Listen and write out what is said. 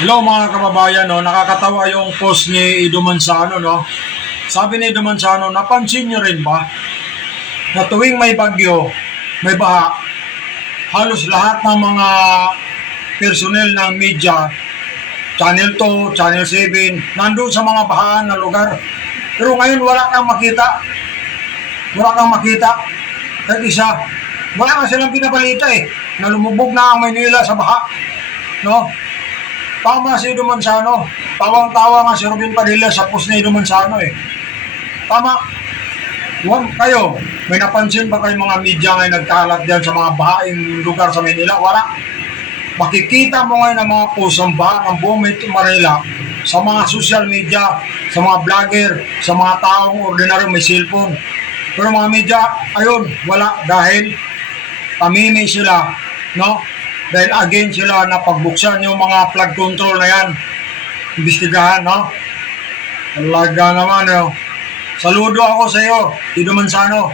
Hello mga kababayan, no? Nakakatawa yung post ni Ido Manzano, no? Sabi ni Ido Manzano, napansin niyo rin ba na tuwing may bagyo, may baha, halos lahat ng mga personnel ng media, Channel 2, Channel 7, nandun sa mga bahaan na lugar. Pero ngayon wala kang makita. Wala kang makita. Kahit isa. Wala nga silang pinabalita eh. Na lumubog na ang Maynila sa baha. No? Tama si Ido Manzano. Tawang-tawa nga si Robin Padilla sa post ni Ido Manzano eh. Tama. Kayo, may napansin ba kayo mga media ngayon nagkalat dyan sa mga bahaing lugar sa Manila? Wala. Makikita mo ngayon ang mga post ng baha ng buong Manila sa mga social media, sa mga vlogger, sa mga taong ordinaryo may cellphone. Pero mga media, ayun, wala. Dahil pamimik sila, no? Dahil again sila na pagbuksan yung mga flood control na yan. Imbestigahan, no? Talaga naman, no? Saludo ako sa iyo, Ido Manzano.